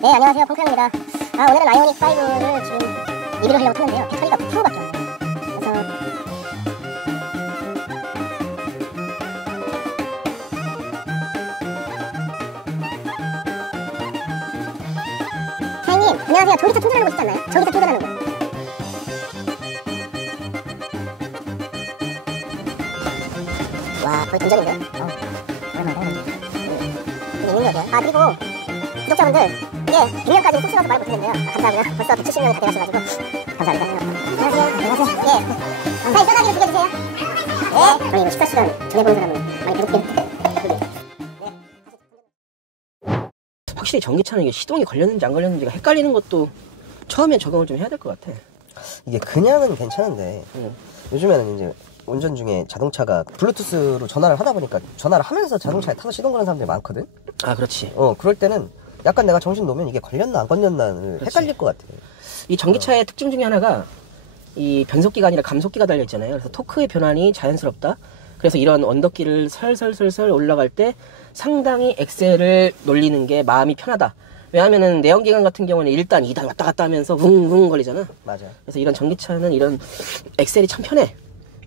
네, 안녕하세요. 펑크형입니다. 오늘은 아이오닉 5를 지금 리뷰를 하려고 하는데요. 배터리가 9%밖에 없네요. 그래서 사장님, 안녕하세요. 전기차 충전하는 거 있지 않나요? 전기차 충전하는 거. 와, 거의 동전인데? 오랜만에 있는 것 같아요. 그리고 구독자분들, 이게 100명까지 쑥스러워서 말 못했는데요. 감사하고요. 벌써 170명이 다 돼가셔가지고 감사합니다. 안녕하세요. 안녕하세요. 예. 사인 편하게 즐겨주세요. 네. 저희 이거 14시간 전에 보는 사람은 많이 구독해요. 확실히 전기차는 이게 시동이 걸렸는지 안 걸렸는지가 헷갈리는 것도 처음엔 적응을 좀 해야 될 것 같아. 이게 그냥은 괜찮은데 요즘에는 이제 운전 중에 자동차가 블루투스로 전화를 하다 보니까 전화를 하면서 자동차에 타서 시동 거는 사람들이 많거든. 아, 그렇지. 그럴 때는 약간 내가 정신 놓으면 이게 걸렸나 안 걸렸나를 헷갈릴 것 같아. 이 전기차의 특징 중에 하나가 이 변속기가 아니라 감속기가 달려 있잖아요. 그래서 토크의 변환이 자연스럽다. 그래서 이런 언덕길을 설설설설 올라갈 때 상당히 엑셀을 놀리는 게 마음이 편하다. 왜냐하면은 내연기관 같은 경우는 1단, 2단 왔다 갔다 하면서 웅웅 걸리잖아. 맞아. 그래서 이런 전기차는 이런 엑셀이 참 편해.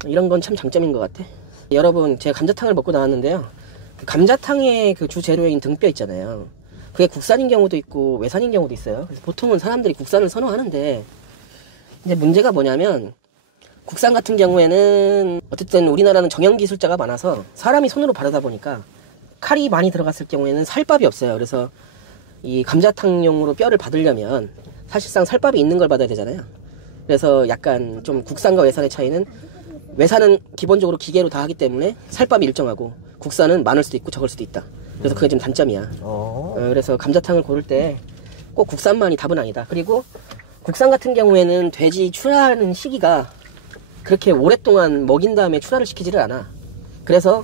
이런 건 참 장점인 것 같아. 여러분, 제가 감자탕을 먹고 나왔는데요. 그 감자탕의 그 주 재료인 등뼈 있잖아요. 그게 국산인 경우도 있고 외산인 경우도 있어요. 그래서 보통은 사람들이 국산을 선호하는데 이제 문제가 뭐냐면 국산 같은 경우에는 어쨌든 우리나라는 정형 기술자가 많아서 사람이 손으로 바르다 보니까 칼이 많이 들어갔을 경우에는 살밥이 없어요. 그래서 이 감자탕용으로 뼈를 받으려면 사실상 살밥이 있는 걸 받아야 되잖아요. 그래서 약간 좀 국산과 외산의 차이는 외산은 기본적으로 기계로 다 하기 때문에 살밥이 일정하고 국산은 많을 수도 있고 적을 수도 있다. 그래서 그게 좀 단점이야. 그래서 감자탕을 고를 때 꼭 국산만이 답은 아니다. 그리고 국산 같은 경우에는 돼지 출하하는 시기가 그렇게 오랫동안 먹인 다음에 출하를 시키지를 않아. 그래서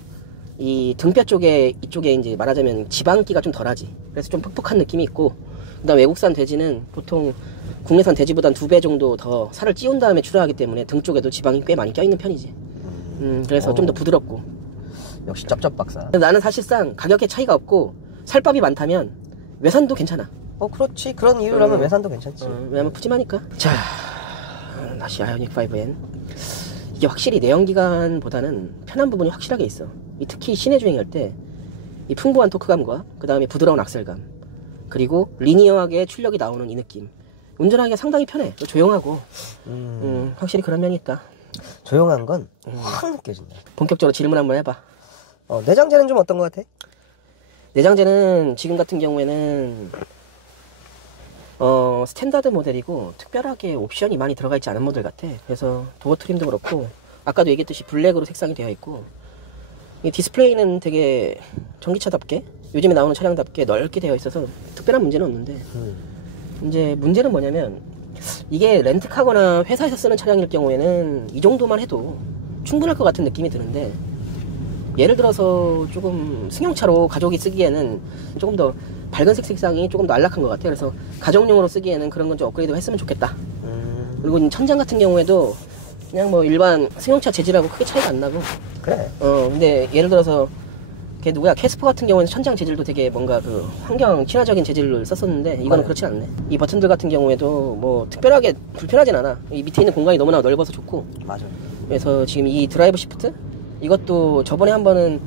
이 등뼈 쪽에 이쪽에 이제 말하자면 지방기가 좀 덜하지. 그래서 좀 퍽퍽한 느낌이 있고, 그다음 외국산 돼지는 보통 국내산 돼지보단 2배 정도 더 살을 찌운 다음에 출하하기 때문에 등 쪽에도 지방이 꽤 많이 껴있는 편이지. 그래서 좀 더 부드럽고. 역시 쩝쩝박사. 나는 사실상 가격에 차이가 없고 살밥이 많다면 외산도 괜찮아. 그렇지. 그런 이유라면 외산도 괜찮지. 왜냐면 푸짐하니까. 자, 다시 아이오닉 5N. 이게 확실히 내연기관보다는 편한 부분이 확실하게 있어. 특히 시내 주행할 때 이 풍부한 토크감과 그 다음에 부드러운 악셀감, 그리고 리니어하게 출력이 나오는 이 느낌. 운전하기가 상당히 편해. 조용하고. 확실히 그런 면이 있다. 조용한 건 확 느껴진다. 본격적으로 질문 한번 해봐. 내장재는 좀 어떤 것 같아? 내장재는 지금 같은 경우에는 스탠다드 모델이고 특별하게 옵션이 많이 들어가 있지 않은 모델 같아. 그래서 도어 트림도 그렇고 아까도 얘기했듯이 블랙으로 색상이 되어 있고, 이 디스플레이는 되게 전기차답게 요즘에 나오는 차량답게 넓게 되어 있어서 특별한 문제는 없는데 이제 문제는 뭐냐면 이게 렌트카거나 회사에서 쓰는 차량일 경우에는 이 정도만 해도 충분할 것 같은 느낌이 드는데, 예를 들어서 조금 승용차로 가족이 쓰기에는 조금 더 밝은색 색상이 조금 더 안락한 것 같아요. 그래서 가정용으로 쓰기에는 그런 건 좀 업그레이드 했으면 좋겠다. 그리고 천장 같은 경우에도 그냥 뭐 일반 승용차 재질하고 크게 차이가 안 나고. 그래. 근데 예를 들어서 걔 누구야, 캐스퍼 같은 경우에는 천장 재질도 되게 뭔가 그 환경 친화적인 재질을 썼었는데 이거는 그렇진 않네. 이 버튼들 같은 경우에도 뭐 특별하게 불편하진 않아. 이 밑에 있는 공간이 너무나 넓어서 좋고. 맞아. 그래서 지금 이 드라이브 시프트, 이것도 저번에 한 번은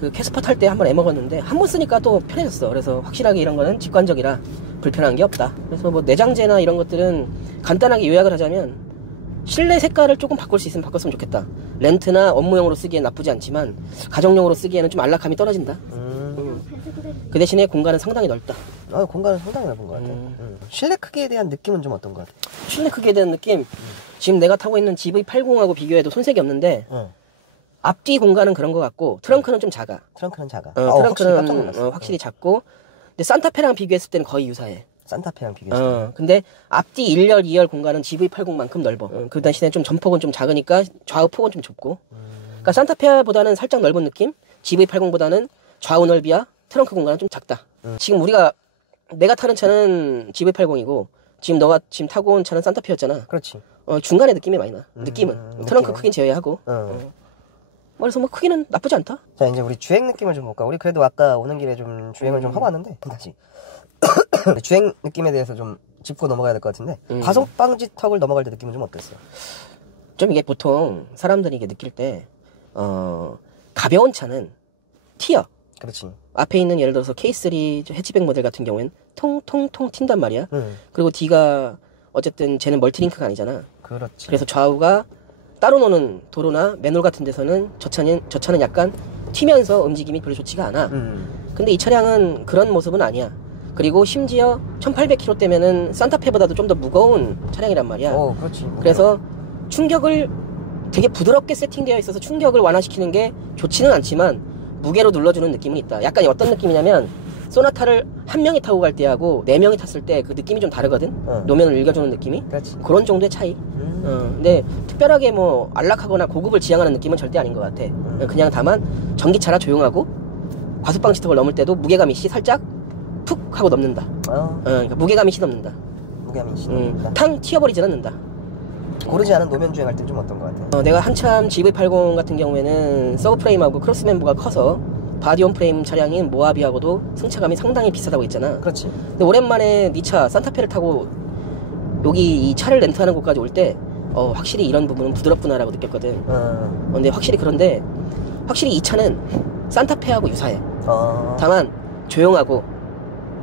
그 캐스퍼 탈 때 한 번 애먹었는데 한 번 쓰니까 또 편해졌어. 그래서 확실하게 이런 거는 직관적이라 불편한 게 없다. 그래서 뭐 내장재나 이런 것들은 간단하게 요약을 하자면 실내 색깔을 조금 바꿀 수 있으면 바꿨으면 좋겠다. 렌트나 업무용으로 쓰기엔 나쁘지 않지만 가정용으로 쓰기에는 좀 안락함이 떨어진다. 그 대신에 공간은 상당히 넓다. 공간은 상당히 넓은 것 같아. 실내 크기에 대한 느낌은 좀 어떤 것 같아? 실내 크기에 대한 느낌, 지금 내가 타고 있는 GV80하고 비교해도 손색이 없는데 앞뒤 공간은 그런 것 같고 트렁크는 좀 작아. 트렁크는 작아. 트렁크는 확실히 작고, 근데 산타페랑 비교했을 때는 거의 유사해. 산타페랑 비교했을 때. 근데 앞뒤 1열, 2열 공간은 GV80만큼 넓어. 그 대신에 좀 전폭은 좀 작으니까 좌우 폭은 좀 좁고. 그러니까 산타페보다는 살짝 넓은 느낌? GV80보다는 좌우 넓이야 트렁크 공간은 좀 작다. 지금 내가 타는 차는 GV80이고 지금 너가 지금 타고 온 차는 산타페였잖아. 그렇지. 중간에 느낌이 많이 나. 느낌은. 트렁크 크긴 제외하고. 그래서 뭐 크기는 나쁘지 않다. 자, 이제 우리 주행 느낌을 좀 볼까? 우리 그래도 아까 오는 길에 좀 주행을 좀 하고 왔는데 다시 주행 느낌에 대해서 좀 짚고 넘어가야 될 것 같은데 과속 방지턱을 넘어갈 때 느낌은 좀 어땠어요? 좀 이게 보통 사람들이 이게 느낄 때 가벼운 차는 튀어. 그렇지. 앞에 있는 예를 들어서 K3 해치백 모델 같은 경우엔 통통통 튄단 말이야. 그리고 D가 어쨌든 쟤는 멀티링크가 아니잖아. 그렇지. 그래서 좌우가 따로 노는 도로나 맨홀 같은 데서는 저 차는 약간 튀면서 움직임이 별로 좋지가 않아. 근데 이 차량은 그런 모습은 아니야. 그리고 심지어 1800km대면은 산타페보다도 좀 더 무거운 차량이란 말이야. 그렇지. 그래서 충격을 되게 부드럽게 세팅되어 있어서 충격을 완화시키는 게 좋지는 않지만 무게로 눌러주는 느낌은 있다. 약간 어떤 느낌이냐면 소나타를 한 명이 타고 갈 때하고 네 명이 탔을 때 그 느낌이 좀 다르거든. 노면을 읽어주는 느낌이. 그렇지. 그런 정도의 차이. 근데 특별하게 뭐 안락하거나 고급을 지향하는 느낌은 절대 아닌 것 같아. 그냥 다만 전기차라 조용하고 과속방지턱을 넘을 때도 무게감이 살짝 푹 하고 넘는다. 그러니까 무게감이 넘는다. 무게감이 넘는다. 탕 튀어버리진 않는다. 고르지 않은 노면 주행할 땐 좀 어떤 것 같아? 내가 한참 GV80 같은 경우에는 서브프레임하고 크로스멤버가 커서 바디온 프레임 차량인 모하비하고도 승차감이 상당히 비슷하다고 했잖아. 그렇지. 근데 오랜만에 네 차 산타페를 타고 여기 이 차를 렌트하는 곳까지 올 때 확실히 이런 부분은 부드럽구나라고 느꼈거든. 근데 확실히 이 차는 산타페하고 유사해. 다만 조용하고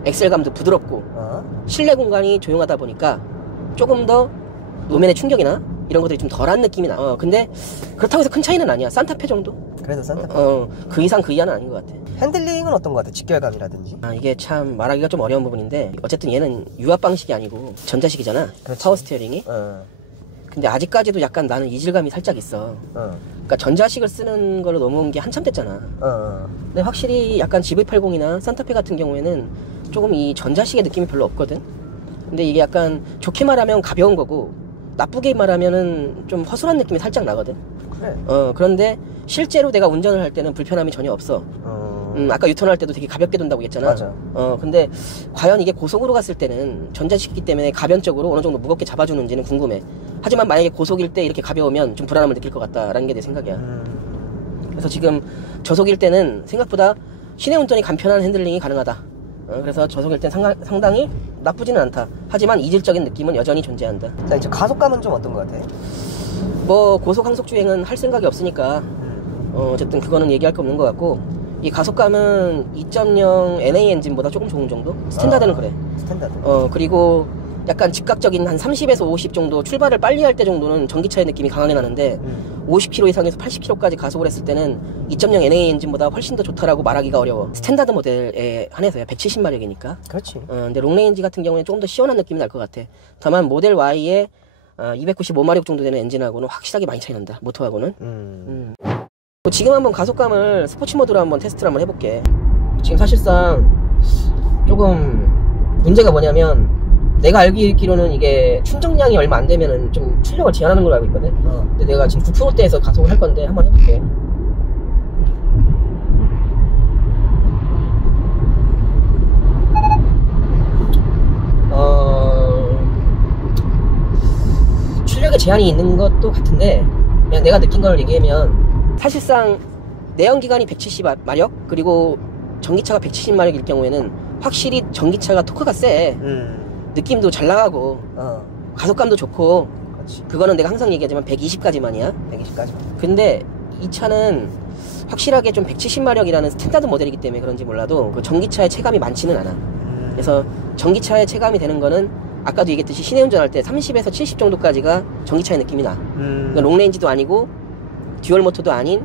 엑셀감도 부드럽고 실내 공간이 조용하다 보니까 조금 더 노면의 충격이나 이런 것들이 좀 덜한 느낌이 나. 근데 그렇다고 해서 큰 차이는 아니야. 산타페 정도? 그래도 산타페. 그 이상 그 이하는 아닌 것 같아. 핸들링은 어떤 것 같아? 직결감이라든지? 이게 참 말하기가 좀 어려운 부분인데 어쨌든 얘는 유압 방식이 아니고 전자식이잖아. 그렇지. 파워 스티어링이. 근데 아직까지도 약간 나는 이질감이 살짝 있어. 그러니까 전자식을 쓰는 걸로 넘어온 게 한참 됐잖아. 근데 확실히 약간 GV80이나 산타페 같은 경우에는 조금 이 전자식의 느낌이 별로 없거든. 근데 이게 약간 좋게 말하면 가벼운 거고 나쁘게 말하면은 좀 허술한 느낌이 살짝 나거든. 그래. 그런데 실제로 내가 운전을 할 때는 불편함이 전혀 없어. 아까 유턴할 때도 되게 가볍게 돈다고 했잖아. 맞아. 근데 과연 이게 고속으로 갔을 때는 전자식이기 때문에 가변적으로 어느 정도 무겁게 잡아주는지는 궁금해. 하지만 만약에 고속일 때 이렇게 가벼우면 좀 불안함을 느낄 것 같다라는 게 내 생각이야. 그래서 지금 저속일 때는 생각보다 시내 운전이 간편한 핸들링이 가능하다. 그래서 저속일 땐 상당히 나쁘지는 않다. 하지만 이질적인 느낌은 여전히 존재한다. 자, 이제 가속감은 좀 어떤 것 같아? 뭐 고속 항속 주행은 할 생각이 없으니까 어쨌든 그거는 얘기할 거 없는 것 같고, 이 가속감은 2.0 NA 엔진보다 조금 좋은 정도? 스탠다드는 그래. 스탠다드. 그리고 약간 즉각적인 한 30에서 50 정도 출발을 빨리 할 때 정도는 전기차의 느낌이 강하게 나는데 50km 이상에서 80km까지 가속을 했을 때는 2.0 NA 엔진보다 훨씬 더 좋다라고 말하기가 어려워. 스탠다드 모델에 한해서야 170마력이니까. 그렇지. 근데 롱레인지 같은 경우에는 조금 더 시원한 느낌이 날 것 같아. 다만 모델 Y의 295마력 정도 되는 엔진하고는 확실하게 많이 차이 난다. 모터하고는. 지금 한번 가속감을 스포츠 모드로 한번 테스트를 한번 해볼게. 지금 사실상 조금 문제가 뭐냐면, 내가 알기로는 이게 충전량이 얼마 안 되면은 좀 출력을 제한하는 걸로 알고 있거든. 근데 내가 지금 9%대에서 가속을 할 건데 한번 해볼게. 출력에 제한이 있는 것도 같은데, 그냥 내가 느낀 걸 얘기하면, 사실상 내연기관이 170마력 그리고 전기차가 170마력일 경우에는 확실히 전기차가 토크가 세. 느낌도 잘 나가고 가속감도 좋고. 그렇지. 그거는 내가 항상 얘기하지만 120까지만이야. 120까지. 근데 이 차는 확실하게 좀 170마력이라는 스탠다드 모델이기 때문에 그런지 몰라도 그 전기차의 체감이 많지는 않아. 그래서 전기차의 체감이 되는 거는 아까도 얘기했듯이 시내 운전할 때 30에서 70 정도까지가 전기차의 느낌이 나. 그러니까 롱레인지도 아니고 듀얼 모터도 아닌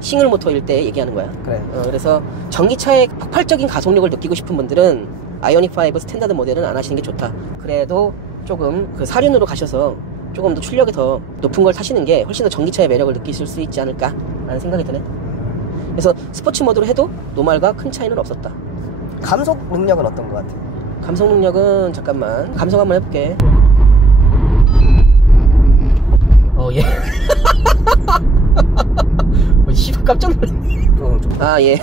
싱글 모터일 때 얘기하는 거야. 그래. 그래서 전기차의 폭발적인 가속력을 느끼고 싶은 분들은 아이오닉5 스탠다드 모델은 안 하시는 게 좋다. 그래도 조금 그 사륜으로 가셔서 조금 더 출력이 더 높은 걸 타시는 게 훨씬 더 전기차의 매력을 느끼실 수 있지 않을까 라는 생각이 드네. 그래서 스포츠 모드로 해도 노말과 큰 차이는 없었다. 감속 능력은 어떤 것 같아? 감속 능력은 잠깐만 감속 한번 해볼게. 예. 씨발 깜짝 놀랐네. 예.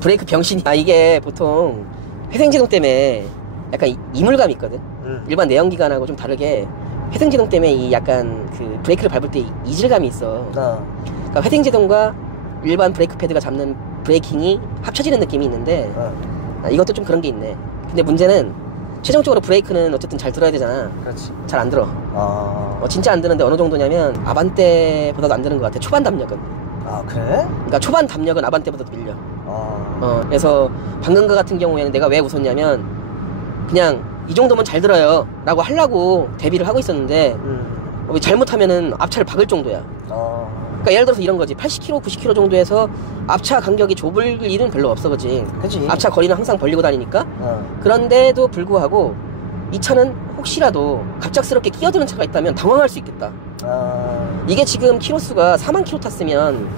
브레이크 병신이. 이게 보통 회생제동 때문에 약간 이물감이 있거든. 일반 내연기관하고 좀 다르게 회생제동 때문에 이 약간 그 브레이크를 밟을 때 이질감이 있어. 그러니까 회생제동과 일반 브레이크 패드가 잡는 브레이킹이 합쳐지는 느낌이 있는데 이것도 좀 그런 게 있네. 근데 문제는 최종적으로 브레이크는 어쨌든 잘 들어야 되잖아. 그렇지. 잘 안 들어. 아, 진짜 안 드는데 어느 정도냐면 아반떼보다도 안 드는 것 같아. 초반 담력은. 아 그래? 그러니까 초반 담력은 아반떼보다도 밀려. 아, 그래서 방금 거 같은 경우에는 내가 왜 웃었냐면 그냥 이 정도면 잘 들어요 라고 하려고 대비를 하고 있었는데 잘못하면은 앞차를 박을 정도야. 그러니까 예를 들어서 이런 거지. 80km, 90km 정도에서 앞차 간격이 좁을 일은 별로 없어, 그치? 그치. 앞차 거리는 항상 벌리고 다니니까. 그런데도 불구하고 이 차는 혹시라도 갑작스럽게 끼어드는 차가 있다면 당황할 수 있겠다. 이게 지금 키로수가 4만 킬로 탔으면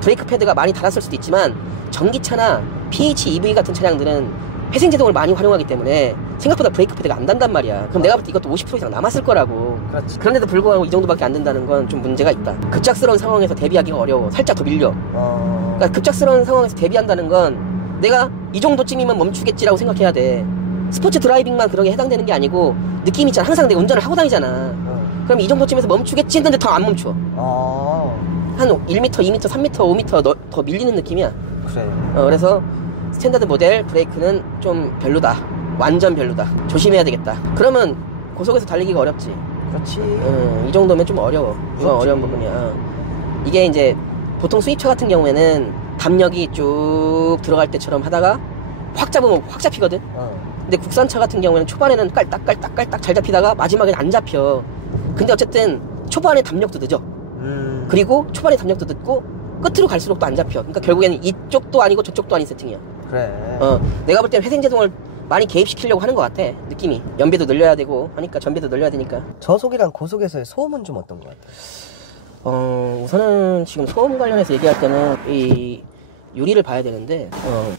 브레이크 패드가 많이 닳았을 수도 있지만 전기차나 PHEV 같은 차량들은 회생제동을 많이 활용하기 때문에 생각보다 브레이크 패드가 안 단단 말이야. 그럼 내가 볼 때 이것도 50% 이상 남았을 거라고. 그렇지. 그런데도 불구하고 이 정도밖에 안 된다는 건 좀 문제가 있다. 급작스러운 상황에서 대비하기가 어려워. 살짝 더 밀려. 그러니까 급작스러운 상황에서 대비한다는 건 내가 이 정도쯤이면 멈추겠지라고 생각해야 돼. 스포츠 드라이빙만 그러게 해당되는 게 아니고 느낌 있잖아. 항상 내가 운전을 하고 다니잖아. 그럼 이 정도쯤에서 멈추겠지 했는데 더 안 멈춰. 한 1m, 2m, 3m, 5m 더 밀리는 느낌이야. 그래. 그래서 스탠다드 모델 브레이크는 좀 별로다. 완전 별로다. 조심해야 되겠다. 그러면 고속에서 달리기가 어렵지. 그렇지. 이 정도면 좀 어려워. 이건 어려운 부분이야. 이게 이제 보통 수입차 같은 경우에는 담력이 쭉 들어갈 때처럼 하다가 확 잡으면 확 잡히거든. 근데 국산차 같은 경우에는 초반에는 깔딱 잘 잡히다가 마지막엔 안 잡혀. 근데 어쨌든 초반에 담력도 늦어. 그리고 초반에 담력도 늦고 끝으로 갈수록 또 안 잡혀. 그러니까 결국에는 이쪽도 아니고 저쪽도 아닌 세팅이야. 그래. 내가 볼 땐 회생제동을 많이 개입시키려고 하는 것 같아. 느낌이. 연비도 늘려야 되고 하니까 전비도 늘려야 되니까. 저속이랑 고속에서의 소음은 좀 어떤 것 같아? 우선은 지금 소음 관련해서 얘기할 때는 이 유리를 봐야 되는데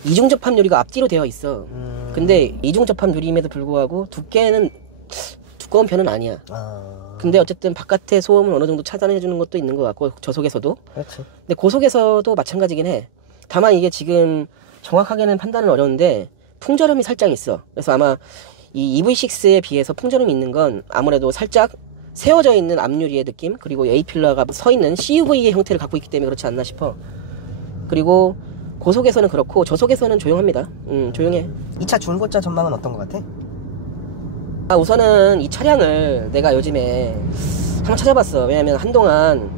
이중 접합 유리가 앞뒤로 되어 있어. 근데 이중 접합 유리임에도 불구하고 두께는 두꺼운 편은 아니야. 근데 어쨌든 바깥의 소음을 어느 정도 차단해주는 것도 있는 것 같고 저속에서도. 그렇지. 근데 고속에서도 마찬가지긴 해. 다만 이게 지금 정확하게는 판단은 어려운데 풍절음이 살짝 있어. 그래서 아마 이 EV6에 비해서 풍절음이 있는 건 아무래도 살짝 세워져 있는 앞유리의 느낌, 그리고 A필러가 서 있는 CUV의 형태를 갖고 있기 때문에 그렇지 않나 싶어. 그리고 고속에서는 그렇고 저속에서는 조용합니다. 조용해. 이 차 중고차 전망은 어떤 것 같아? 우선은 이 차량을 내가 요즘에 한번 찾아봤어. 왜냐면 한동안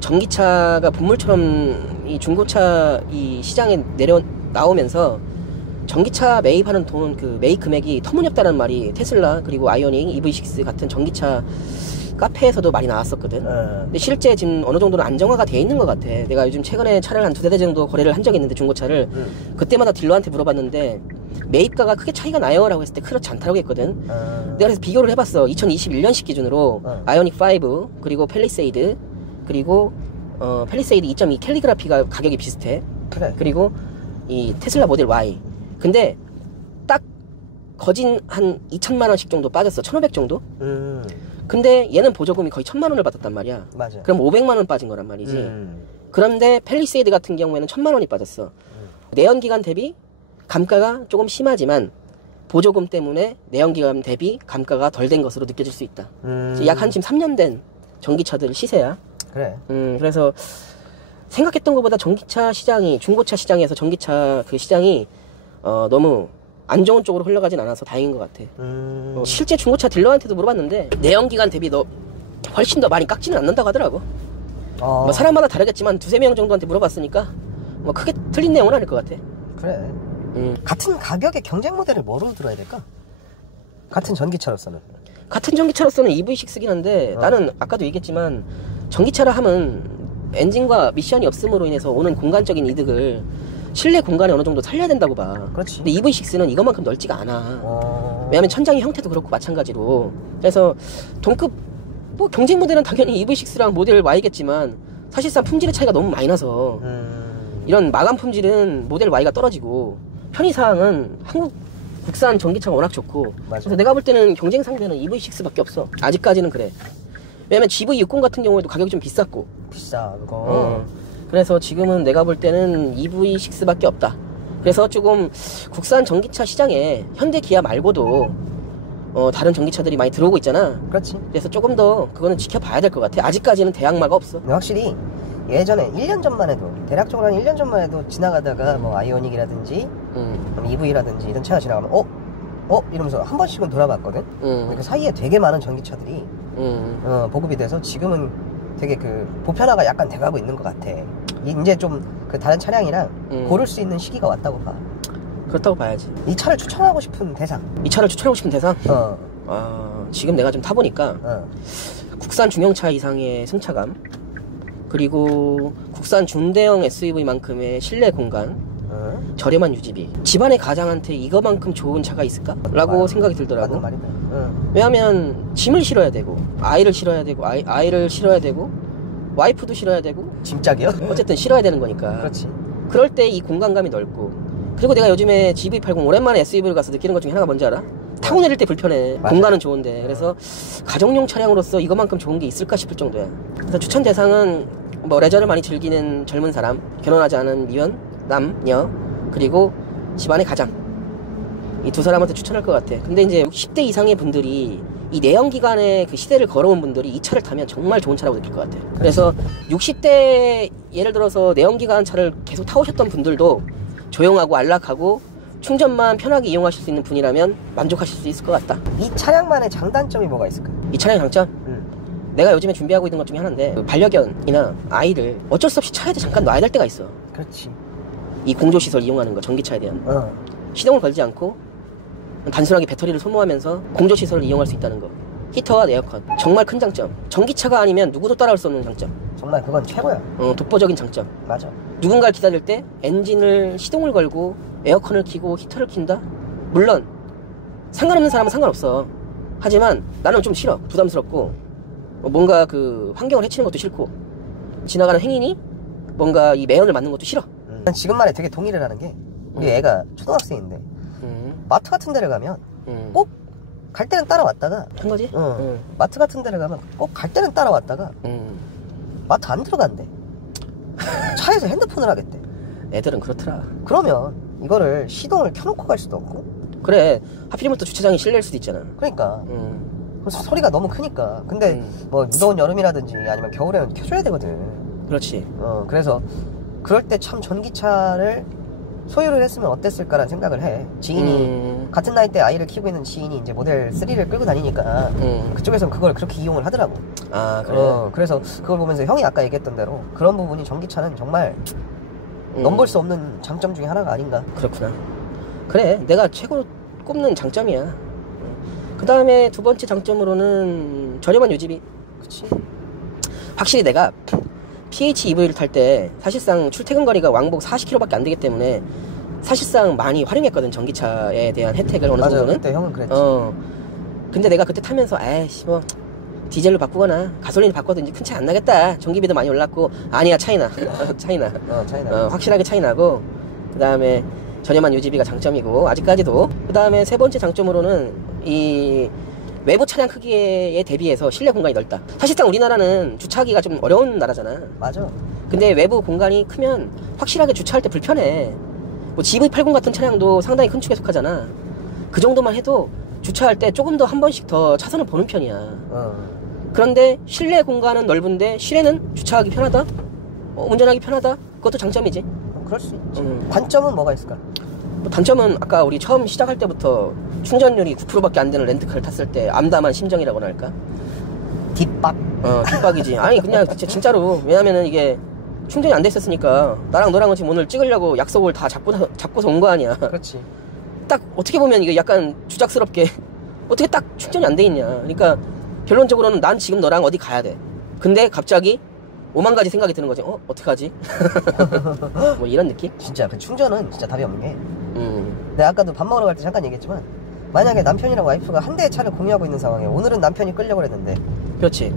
전기차가 분물처럼 이 중고차 이 시장에 나오면서 전기차 매입하는 돈, 매입 금액이 터무니없다는 말이 테슬라 그리고 아이오닉, EV6 같은 전기차 카페에서도 많이 나왔었거든. 근데 실제 지금 어느 정도는 안정화가 돼 있는 것 같아. 내가 요즘 최근에 차를 한 2-3대 정도 거래를 한 적이 있는데 중고차를 그때마다 딜러한테 물어봤는데 매입가가 크게 차이가 나요? 라고 했을 때 그렇지 않다고 했거든. 내가 그래서 비교를 해봤어. 2021년식 기준으로 아이오닉 5 그리고 팰리세이드 그리고 팰리세이드 2.2 캘리그라피가 가격이 비슷해. 그래. 그리고 이 테슬라 모델 Y. 근데 딱 거진 한 2천만원씩 정도 빠졌어. 1,500 정도? 근데 얘는 보조금이 거의 1,000만원을 받았단 말이야. 맞아. 그럼 500만원 빠진 거란 말이지. 그런데 팰리세이드 같은 경우에는 1,000만원이 빠졌어. 내연기관 대비 감가가 조금 심하지만 보조금 때문에 내연기관 대비 감가가 덜 된 것으로 느껴질 수 있다. 약 한 지금 3년 된 전기차들 시세야. 그래. 그래서 생각했던 것보다 전기차 시장이, 중고차 시장에서 전기차 그 시장이 너무 안 좋은 쪽으로 흘러가진 않아서 다행인 것 같아. 실제 중고차 딜러한테도 물어봤는데 내연기관 대비 훨씬 더 많이 깎지는 않는다고 하더라고. 뭐 사람마다 다르겠지만 2-3명 정도한테 물어봤으니까 뭐 크게 틀린 내용은 아닐 것 같아. 그래. 같은 가격의 경쟁 모델을 뭐로 들어야 될까? 같은 전기차로서는. 같은 전기차로서는 EV6긴 한데 나는 아까도 얘기했지만 전기차라 하면 엔진과 미션이 없음으로 인해서 오는 공간적인 이득을 실내 공간에 어느 정도 살려야 된다고 봐. 그렇지. 근데 EV6는 이것만큼 넓지가 않아. 왜냐면 천장의 형태도 그렇고 마찬가지로. 그래서 동급 뭐 경쟁 모델은 당연히 EV6랑 모델 Y겠지만 사실상 품질의 차이가 너무 많이 나서 이런 마감 품질은 모델 Y가 떨어지고 편의사항은 한국 국산 전기차가 워낙 좋고. 맞아. 그래서 내가 볼 때는 경쟁 상대는 EV6밖에 없어. 아직까지는 그래. 왜냐면 GV60 같은 경우에도 가격이 좀 비쌌고. 비싸고. 그래서 지금은 내가 볼 때는 EV6밖에 없다. 그래서 조금 국산 전기차 시장에 현대 기아 말고도 다른 전기차들이 많이 들어오고 있잖아. 그렇지. 그래서 조금 더 그거는 지켜봐야 될 것 같아. 아직까지는 대항마가 없어. 근데 확실히 예전에 1년 전만 해도 대략적으로 한 1년 전만 해도 지나가다가 뭐 아이오닉이라든지 EV라든지 이런 차가 지나가면 이러면서 한 번씩은 돌아봤거든. 그 사이에 되게 많은 전기차들이 보급이 돼서 지금은 되게 그 보편화가 약간 돼가고 있는 것 같아. 이제 좀 그 다른 차량이랑 고를 수 있는 시기가 왔다고 봐. 그렇다고 봐야지. 이 차를 추천하고 싶은 대상. 이 차를 추천하고 싶은 대상? 지금 내가 좀 타보니까 국산 중형차 이상의 승차감, 그리고 국산 중대형 SUV만큼의 실내 공간, 저렴한 유지비. 집안의 가장한테 이거만큼 좋은 차가 있을까? 라고 생각이 들더라고. 맞는 말이다. 왜냐하면 짐을 실어야 되고, 아이를 실어야 되고, 아이를 실어야 되고, 와이프도 실어야 되고, 짐짝이요? 어쨌든 실어야 되는 거니까. 그렇지. 그럴 때 이 공간감이 넓고, 그리고 내가 요즘에 GV80 오랜만에 SUV를 가서 느끼는 것 중에 하나가 뭔지 알아? 타고 내릴 때 불편해. 맞아. 공간은 좋은데. 그래서 가정용 차량으로서 이것만큼 좋은 게 있을까 싶을 정도야. 그래서 추천 대상은 뭐 레저를 많이 즐기는 젊은 사람, 결혼하지 않은 미혼, 남녀, 그리고 집안의 가장. 이 두 사람한테 추천할 것 같아. 근데 이제 60대 이상의 분들이 이 내연기관의 그 시대를 걸어온 분들이 이 차를 타면 정말 좋은 차라고 느낄 것 같아. 그래서 60대 예를 들어서 내연기관 차를 계속 타오셨던 분들도 조용하고 안락하고 충전만 편하게 이용하실 수 있는 분이라면 만족하실 수 있을 것 같다. 이 차량만의 장단점이 뭐가 있을까? 이 차량의 장점? 내가 요즘에 준비하고 있는 것 중에 하나인데, 그 반려견이나 아이를 어쩔 수 없이 차에도 잠깐 놔야 될 때가 있어. 그렇지. 이 공조시설 이용하는 거, 전기차에 대한 시동을 걸지 않고 단순하게 배터리를 소모하면서 공조시설을 이용할 수 있다는 거. 히터와 에어컨, 정말 큰 장점. 전기차가 아니면 누구도 따라올 수 없는 장점. 정말 그건 최고야. 독보적인 장점. 맞아. 누군가를 기다릴 때 엔진을 시동을 걸고 에어컨을 켜고 히터를 킨다? 물론 상관없는 사람은 상관없어. 하지만 나는 좀 싫어. 부담스럽고 뭔가 그 환경을 해치는 것도 싫고 지나가는 행인이 뭔가 이 매연을 맞는 것도 싫어. 난 지금 말에 되게 동의를 하는 게, 우리 애가 초등학생인데 마트 같은 데를 가면 꼭 갈 때는 따라왔다가 한 거지? 마트 같은 데를 가면 꼭 갈 때는 따라왔다가 마트 안 들어간대. 차에서 핸드폰을 하겠대. 애들은 그렇더라. 그러면 이거를 시동을 켜놓고 갈 수도 없고. 그래, 하필이면 또 주차장이 실내일 수도 있잖아. 그러니까 그래서 소리가 너무 크니까. 근데 뭐 무더운 여름이라든지 아니면 겨울에는 켜줘야 되거든. 그렇지. 그래서 그럴 때 참 전기차를 소유를 했으면 어땠을까라는 생각을 해. 지인이 같은 나이 때 아이를 키우고 있는 지인이 이제 모델 3를 끌고 다니니까 그쪽에서는 그걸 그렇게 이용을 하더라고. 아, 그래. 그래서 그걸 보면서 형이 아까 얘기했던 대로 그런 부분이 전기차는 정말 넘볼 수 없는 장점 중에 하나가 아닌가. 그렇구나. 그래, 내가 최고로 꼽는 장점이야. 그 다음에 두 번째 장점으로는 저렴한 유지비. 그치. 확실히 내가 PHEV를 탈 때 사실상 출퇴근 거리가 왕복 40km밖에 안 되기 때문에 사실상 많이 활용했거든, 전기차에 대한 혜택을 어느 정도는. 그때 형은 그랬지. 근데 내가 그때 타면서 에이씨 뭐 디젤로 바꾸거나 가솔린을 바꿔도 큰 차이 안 나겠다. 전기비도 많이 올랐고. 아니야, 차이나. 차이나. 차이나. 확실하게 차이 나고. 그 다음에 저렴한 유지비가 장점이고, 아직까지도. 그 다음에 세 번째 장점으로는 이 외부 차량 크기에 대비해서 실내 공간이 넓다. 사실상 우리나라는 주차하기가 좀 어려운 나라잖아. 맞아. 근데 외부 공간이 크면 확실하게 주차할 때 불편해. 뭐 GV80 같은 차량도 상당히 큰 축에 속하잖아. 그 정도만 해도 주차할 때 조금 더 한 번씩 더 차선을 보는 편이야. 그런데 실내 공간은 넓은데 실내는 주차하기 편하다? 운전하기 편하다? 그것도 장점이지. 그럴 수 있지. 단점은 뭐가 있을까? 뭐 단점은 아까 우리 처음 시작할 때부터 충전율이 9%밖에 안 되는 렌트카를 탔을 때 암담한 심정이라고나 할까? 뒷박. 뒷박이지. 아니 그냥 진짜로. 왜냐면은 이게 충전이 안 돼 있었으니까 나랑 너랑은 지금 오늘 찍으려고 약속을 다 잡고서 온 거 아니야. 그렇지. 딱 어떻게 보면 이게 약간 주작스럽게 어떻게 딱 충전이 안 돼 있냐. 그러니까 결론적으로는 난 지금 너랑 어디 가야 돼. 근데 갑자기 5만 가지 생각이 드는 거지. 어떡하지? 뭐 이런 느낌? 진짜 그 충전은 진짜 답이 없는 게, 내가 아까도 밥 먹으러 갈 때 잠깐 얘기했지만, 만약에 남편이랑 와이프가 한 대의 차를 공유하고 있는 상황에 오늘은 남편이 끌려고 했는데 그렇지.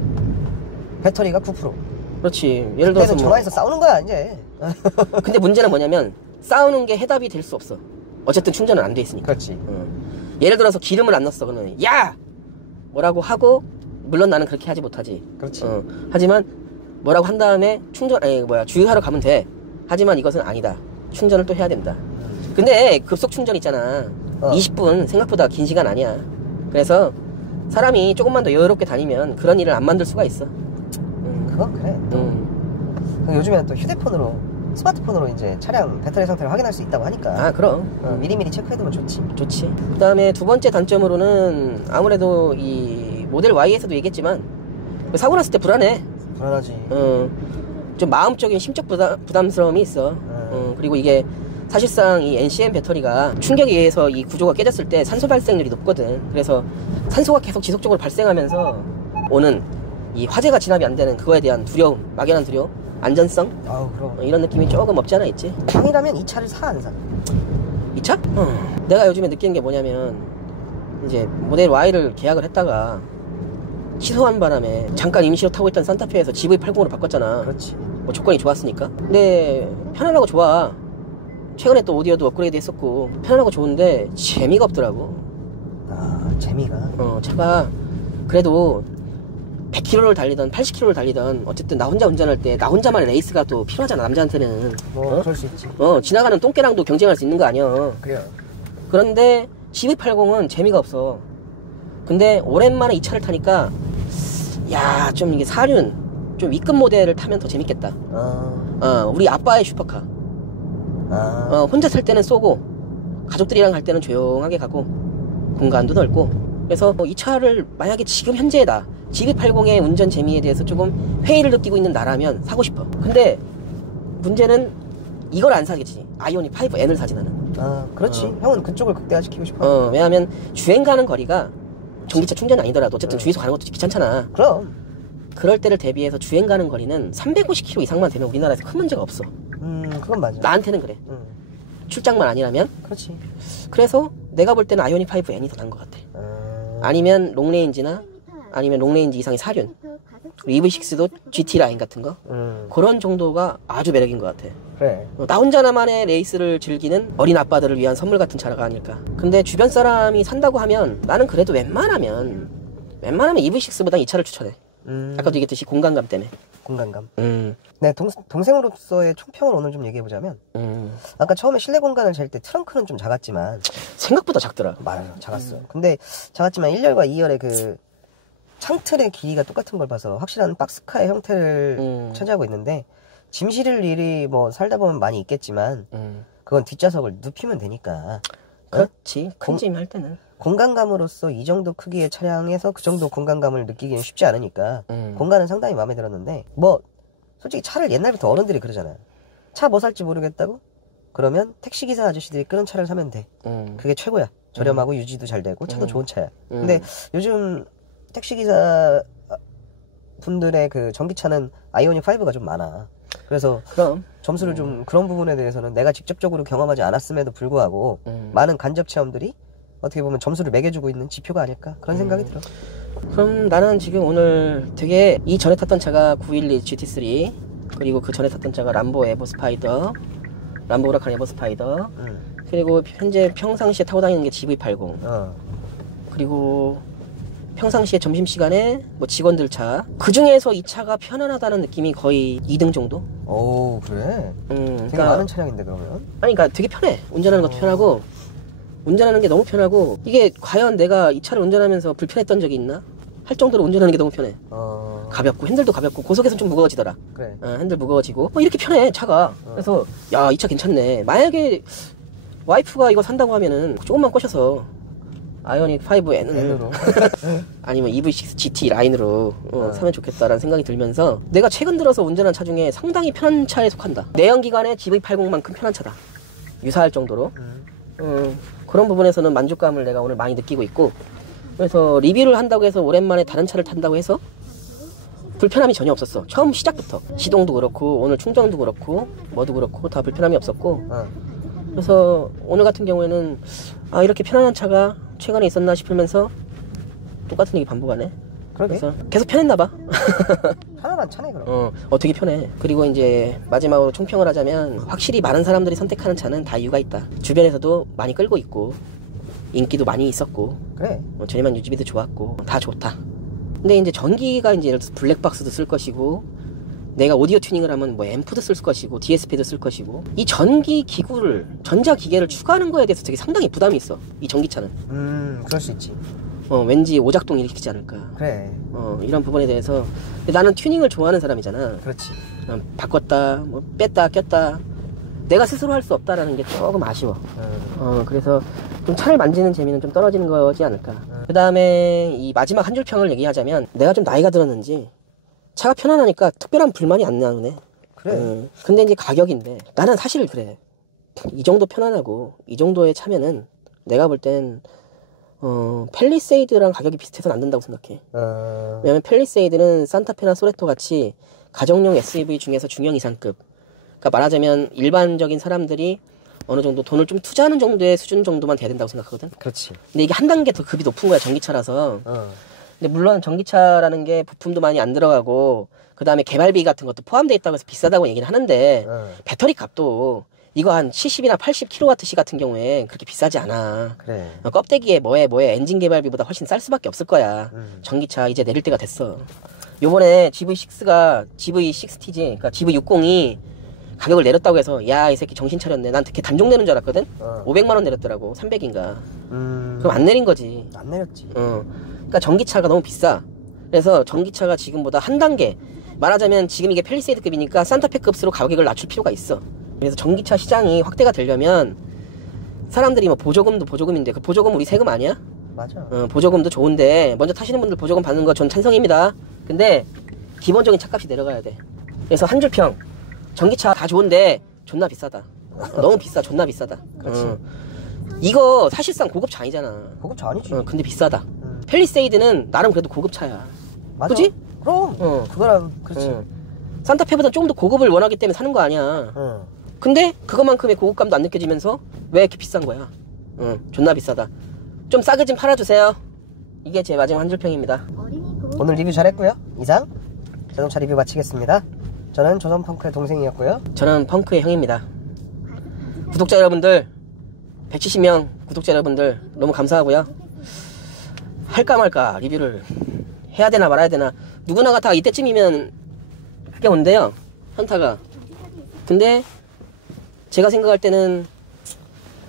배터리가 9%. 그렇지. 예를 들어서 뭐 전화해서 싸우는 거야 이제. 근데 문제는 뭐냐면 싸우는 게 해답이 될 수 없어. 어쨌든 충전은 안 돼 있으니까. 그렇지. 예를 들어서 기름을 안 넣었어. 그러면 야! 뭐라고 하고, 물론 나는 그렇게 하지 못하지. 그렇지. 하지만 뭐라고 한 다음에 주유하러 가면 돼. 하지만 이것은 아니다. 충전을 또 해야 된다. 근데 급속 충전 있잖아. 20분 생각보다 긴 시간 아니야. 그래서 사람이 조금만 더 여유롭게 다니면 그런 일을 안 만들 수가 있어. 그건 그래. 요즘에는 또 휴대폰으로 스마트폰으로 이제 차량 배터리 상태를 확인할 수 있다고 하니까. 아, 그럼. 미리미리 체크해두면 좋지. 그 다음에 두 번째 단점으로는 아무래도 이 모델 Y에서도 얘기했지만 사고 났을 때 불안해. 불안하지. 좀 마음적인 심적 부담스러움이 있어. 그리고 이게 사실상 이 NCM 배터리가 충격에 의해서 이 구조가 깨졌을 때 산소 발생률이 높거든. 그래서 산소가 계속 지속적으로 발생하면서 오는 이 화재가 진압이 안 되는 그거에 대한 두려움, 막연한 두려움, 안전성, 그럼. 이런 느낌이 조금 없지 않아 있지. 아니라면 이 차를 사, 안 사? 이 차? 내가 요즘에 느끼는 게 뭐냐면 이제 모델 Y를 계약을 했다가 취소한 바람에 잠깐 임시로 타고 있던 산타페에서 GV80으로 바꿨잖아. 그렇지. 뭐 조건이 좋았으니까. 근데 편안하고 좋아. 최근에 또 오디오도 업그레이드 했었고 편안하고 좋은데 재미가 없더라고. 재미가? 차가 그래도 100km를 달리던 80km를 달리던 어쨌든 나 혼자 운전할 때 나 혼자만의 레이스가 또 필요하잖아, 남자한테는. 그럴 수 있지. 지나가는 똥개랑도 경쟁할 수 있는 거 아니야. 그래요. 그런데 GV80은 재미가 없어. 근데 오랜만에 이 차를 타니까 야, 좀 이게 사륜 좀 위급 모델을 타면 더 재밌겠다. 우리 아빠의 슈퍼카. 혼자 탈 때는 쏘고 가족들이랑 갈 때는 조용하게 가고 공간도 넓고. 그래서 이 차를 만약에 지금 현재의 나 GV80의 운전 재미에 대해서 조금 회의를 느끼고 있는 나라면 사고 싶어. 근데 문제는 이걸 안 사겠지. 아이오닉 5N을 사지 나는. 그렇지. 형은 그쪽을 극대화시키고 싶어. 왜냐하면 주행 가는 거리가 전기차 충전이 아니더라도 어쨌든 주유소 가는 것도 귀찮잖아. 그럼. 그럴 때를 대비해서 주행 가는 거리는 350km 이상만 되면 우리나라에서 큰 문제가 없어. 그건 맞아. 나한테는 그래. 출장만 아니라면. 그렇지. 그래서 내가 볼 때는 아이오닉 5N이 더 나은 것 같아. 아니면 롱레인지나 아니면 롱레인지 이상의 사륜, EV6도 GT 라인 같은 거, 그런 정도가 아주 매력인 것 같아. 그래. 나 혼자나만의 레이스를 즐기는 어린 아빠들을 위한 선물 같은 차가 아닐까. 근데 주변 사람이 산다고 하면 나는 그래도 웬만하면 EV6보단 이 차를 추천해. 아까도 얘기했듯이 공간감 때문에. 공간감. 네, 동생으로서의 총평을 오늘 좀 얘기해보자면, 아까 처음에 실내 공간을 잴 때 트렁크는 좀 작았지만, 생각보다 작더라. 맞아요, 작았어. 근데 작았지만 1열과 2열의 그 창틀의 길이가 똑같은 걸 봐서 확실한 박스카의 형태를 차지하고 있는데, 짐 실을 일이 뭐 살다 보면 많이 있겠지만, 그건 뒷좌석을 눕히면 되니까. 그렇지. 큰 짐 할 때는. 공간감으로서 이 정도 크기의 차량에서 그 정도 공간감을 느끼기는 쉽지 않으니까 공간은 상당히 마음에 들었는데, 뭐 솔직히 차를 옛날부터 어른들이 그러잖아요. 차 뭐 살지 모르겠다고? 그러면 택시기사 아저씨들이 끄는 차를 사면 돼. 그게 최고야. 저렴하고 유지도 잘 되고 차도 좋은 차야. 근데 요즘 택시기사 분들의 그 전기차는 아이오닉 5가 좀 많아. 그래서 그럼 점수를 좀 그런 부분에 대해서는 내가 직접적으로 경험하지 않았음에도 불구하고 많은 간접 체험들이 어떻게 보면 점수를 매겨주고 있는 지표가 아닐까 그런 생각이 들어. 그럼 나는 지금 오늘 되게 이 전에 탔던 차가 912 GT3, 그리고 그 전에 탔던 차가 람보 에버 스파이더, 람보 오라칸 에버 스파이더, 그리고 현재 평상시에 타고 다니는 게 GV80, 그리고 평상시에 점심시간에 뭐 직원들 차, 그 중에서 이 차가 편안하다는 느낌이 거의 2등 정도? 오, 그래? 되게 그러니까, 많은 차량인데 그러면? 아니 그러니까 되게 편해. 운전하는 것도 편하고, 운전하는 게 너무 편하고, 이게 과연 내가 이 차를 운전하면서 불편했던 적이 있나? 할 정도로 운전하는 게 너무 편해. 가볍고, 핸들도 가볍고, 고속에서는 좀 무거워지더라. 그래. 핸들 무거워지고, 이렇게 편해, 차가. 그래서, 야, 이 차 괜찮네. 만약에 와이프가 이거 산다고 하면은 조금만 꼬셔서 아이오닉 5N으로 아니면 EV6 GT 라인으로 사면 좋겠다라는 생각이 들면서, 내가 최근 들어서 운전한 차 중에 상당히 편한 차에 속한다. 내연기관의 GV80만큼 편한 차다. 유사할 정도로. 그런 부분에서는 만족감을 내가 오늘 많이 느끼고 있고, 그래서 리뷰를 한다고 해서 오랜만에 다른 차를 탄다고 해서 불편함이 전혀 없었어. 처음 시작부터 시동도 그렇고 오늘 충전도 그렇고 뭐도 그렇고 다 불편함이 없었고, 그래서 오늘 같은 경우에는 이렇게 편안한 차가 최근에 있었나 싶으면서 똑같은 얘기 반복하네. 그러게. 그래서 계속 편했나봐. 편안한 차네 그럼. 되게 편해. 그리고 이제 마지막으로 총평을 하자면, 확실히 많은 사람들이 선택하는 차는 다 이유가 있다. 주변에서도 많이 끌고 있고 인기도 많이 있었고, 그래. 저렴한 유지비도 좋았고 다 좋다. 근데 이제 전기가 이제 예를 들어서 블랙박스도 쓸 것이고, 내가 오디오 튜닝을 하면 뭐 앰프도 쓸 것이고 DSP도 쓸 것이고, 이 전기 기구를, 전자 기계를 추가하는 거에 대해서 되게 상당히 부담이 있어, 이 전기차는. 그럴 수 있지. 왠지 오작동 일으키지 않을까. 그래. 이런 부분에 대해서. 근데 나는 튜닝을 좋아하는 사람이잖아. 그렇지. 바꿨다, 뭐 뺐다, 꼈다. 내가 스스로 할 수 없다라는 게 조금 아쉬워. 그래서 좀 차를 만지는 재미는 좀 떨어지는 거지 않을까. 그 다음에 이 마지막 한 줄 평을 얘기하자면 내가 좀 나이가 들었는지 차가 편안하니까 특별한 불만이 안 나오네. 그래. 근데 이제 가격인데 나는 사실 그래. 이 정도 편안하고 이 정도의 차면은 내가 볼 땐 팰리세이드랑 가격이 비슷해서는 안 된다고 생각해. 왜냐면 팰리세이드는 산타페나 소레토 같이 가정용 SUV 중에서 중형 이상급. 그러니까 말하자면 일반적인 사람들이 어느 정도 돈을 좀 투자하는 정도의 수준 정도만 돼야 된다고 생각하거든. 그렇지. 근데 이게 한 단계 더 급이 높은 거야, 전기차라서. 근데 물론 전기차라는 게 부품도 많이 안 들어가고 그 다음에 개발비 같은 것도 포함되어 있다고 해서 비싸다고 얘기를 하는데 배터리 값도 이거 한 70이나 80kWh 같은 경우에 그렇게 비싸지 않아. 그래. 껍데기에 뭐에 엔진 개발비보다 훨씬 쌀 수밖에 없을 거야. 전기차 이제 내릴 때가 됐어. 요번에 GV60T지, 그러니까 GV60이 가격을 내렸다고 해서 야, 이 새끼 정신 차렸네. 난 되게 단종 내는 줄 알았거든. 500만 원 내렸더라고. 300인가. 그럼 안 내린 거지. 안 내렸지. 그러니까 전기차가 너무 비싸. 그래서 전기차가 지금보다 한 단계, 말하자면 지금 이게 팰리세이드급이니까 산타페급으로 가격을 낮출 필요가 있어. 그래서 전기차 시장이 확대가 되려면 사람들이 뭐 보조금도 보조금인데 그 보조금 우리 세금 아니야? 맞아. 보조금도 좋은데 먼저 타시는 분들 보조금 받는 거 전 찬성입니다. 근데 기본적인 차값이 내려가야 돼. 그래서 한 줄 평. 전기차 다 좋은데 존나 비싸다. 너무 비싸. 존나 비싸다. 그렇지. 이거 사실상 고급차 아니잖아. 고급차 아니지. 근데 비싸다. 팰리세이드는 나름 그래도 고급차야. 맞아. 그지? 그럼. 그거랑 그렇지. 산타페보다 좀 더 고급을 원하기 때문에 사는 거 아니야. 근데 그것만큼의 고급감도 안 느껴지면서 왜 이렇게 비싼 거야? 존나 비싸다. 좀 싸게 좀 팔아주세요. 이게 제 마지막 한 줄 평입니다. 오늘 리뷰 잘했고요. 이상 자동차 리뷰 마치겠습니다. 저는 조선펑크의 동생이었고요. 저는 펑크의 형입니다. 구독자 여러분들, 170명 구독자 여러분들 너무 감사하고요. 할까 말까 리뷰를 해야 되나 말아야 되나. 누구나가 다 이때쯤이면 그게 온대요, 현타가. 근데 제가 생각할 때는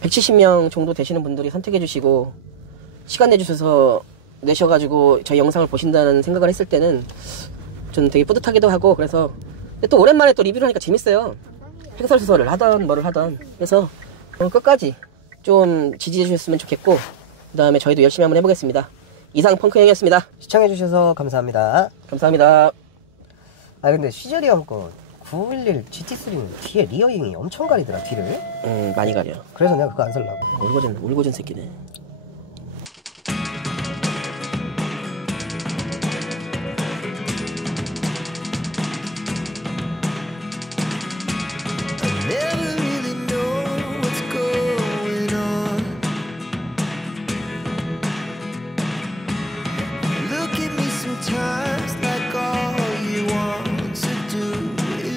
170명 정도 되시는 분들이 선택해 주시고 시간 내셔가지고 저희 영상을 보신다는 생각을 했을 때는 저는 되게 뿌듯하기도 하고, 그래서 또 오랜만에 또 리뷰를 하니까 재밌어요. 횡설수설을 하던 뭐를 하던. 그래서 끝까지 좀 지지해 주셨으면 좋겠고, 그 다음에 저희도 열심히 한번 해보겠습니다. 이상 펑크 형이었습니다. 시청해주셔서 감사합니다. 감사합니다. 아 근데 시절이 형 거 911 GT3는 뒤에 리어링이 엄청 가리더라, 뒤를. 많이 가려. 그래서 내가 그거 안 살라고. 울고전 새끼네.